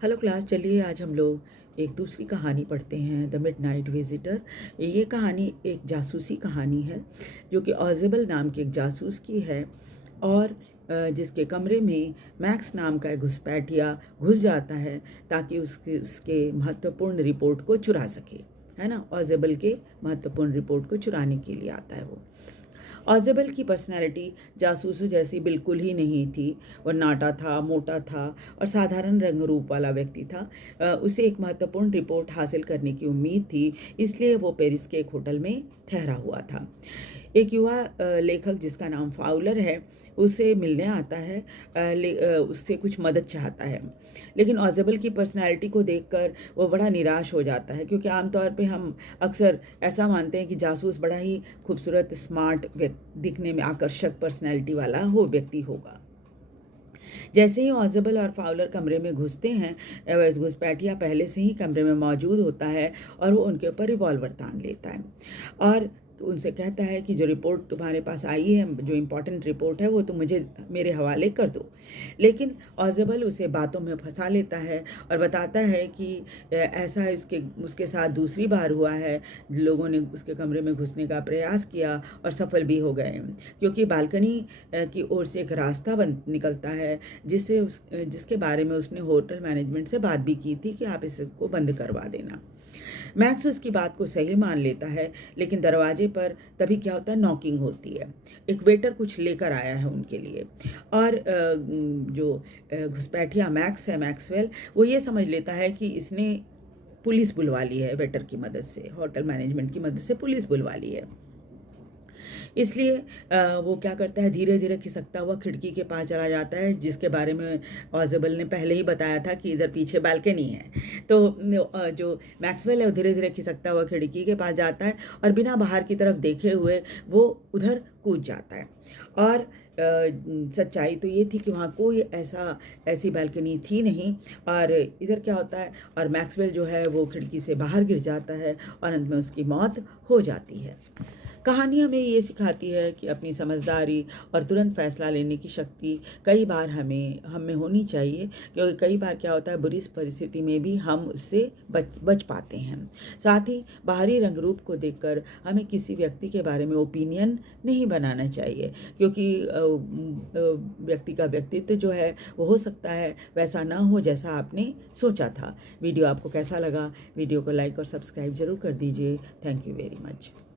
Hello class, चलिए आज हम लोग एक दूसरी कहानी पढ़ते हैं, द मिडनाइट विजिटर। ये कहानी एक जासूसी कहानी है जो कि ऑजेबल नाम के एक जासूस की है और जिसके कमरे में मैक्स नाम का एक घुसपैठिया घुस जाता है ताकि उसके उसके महत्वपूर्ण रिपोर्ट को चुरा सके, है ना। ऑजेबल के महत्वपूर्ण रिपोर्ट को चुराने के लिए आता है वो। ऑजेबल की पर्सनैलिटी जासूसों जैसी बिल्कुल ही नहीं थी। वह नाटा था, मोटा था और साधारण रंग रूप वाला व्यक्ति था। उसे एक महत्वपूर्ण रिपोर्ट हासिल करने की उम्मीद थी, इसलिए वो पेरिस के एक होटल में ठहरा हुआ था। एक युवा लेखक जिसका नाम फाउलर है उसे मिलने आता है, उससे कुछ मदद चाहता है। लेकिन ऑजेबल की पर्सनैलिटी को देखकर वो बड़ा निराश हो जाता है, क्योंकि आमतौर पे हम अक्सर ऐसा मानते हैं कि जासूस बड़ा ही खूबसूरत, स्मार्ट, दिखने में आकर्षक पर्सनैलिटी वाला व्यक्ति होगा। जैसे ही ऑजेबल और फाउलर कमरे में घुसते हैं, घुसपैठिया पहले से ही कमरे में मौजूद होता है और वो उनके ऊपर रिवॉल्वर तान लेता है और उनसे कहता है कि जो रिपोर्ट तुम्हारे पास आई है, जो इम्पोर्टेंट रिपोर्ट है, वो तुम मुझे मेरे हवाले कर दो। लेकिन ऑजेबल उसे बातों में फंसा लेता है और बताता है कि ऐसा उसके साथ दूसरी बार हुआ है। लोगों ने उसके कमरे में घुसने का प्रयास किया और सफल भी हो गए, क्योंकि बालकनी की ओर से एक रास्ता निकलता है जिसके बारे में उसने होटल मैनेजमेंट से बात भी की थी कि आप इसको बंद करवा देना। मैक्स उसकी बात को सही मान लेता है, लेकिन दरवाजे पर तभी क्या होता है, नॉकिंग होती है। एक वेटर कुछ लेकर आया है उनके लिए और जो घुसपैठिया मैक्स है, मैक्सवेल, वो ये समझ लेता है कि इसने पुलिस बुलवा ली है। वेटर की मदद से, होटल मैनेजमेंट की मदद से पुलिस बुलवा ली है। इसलिए वो क्या करता है, धीरे धीरे खिसकता हुआ खिड़की के पास चला जाता है, जिसके बारे में ऑजेबल ने पहले ही बताया था कि इधर पीछे बालकनी है। तो जो मैक्सवेल है वो धीरे धीरे खिसकता हुआ खिड़की के पास जाता है और बिना बाहर की तरफ देखे हुए वो उधर कूद जाता है। और सच्चाई तो ये थी कि वहाँ कोई ऐसी बालकनी थी नहीं। और इधर क्या होता है, और मैक्सवेल जो है वो खिड़की से बाहर गिर जाता है और अंत में उसकी मौत हो जाती है। कहानी हमें ये सिखाती है कि अपनी समझदारी और तुरंत फैसला लेने की शक्ति कई बार हम में होनी चाहिए, क्योंकि कई बार क्या होता है, बुरी परिस्थिति में भी हम उससे बच पाते हैं। साथ ही बाहरी रंग रूप को देखकर हमें किसी व्यक्ति के बारे में ओपिनियन नहीं बनाना चाहिए, क्योंकि व्यक्ति का व्यक्तित्व जो है वो हो सकता है वैसा ना हो जैसा आपने सोचा था। वीडियो आपको कैसा लगा? वीडियो को लाइक और सब्सक्राइब जरूर कर दीजिए। Thank you very much.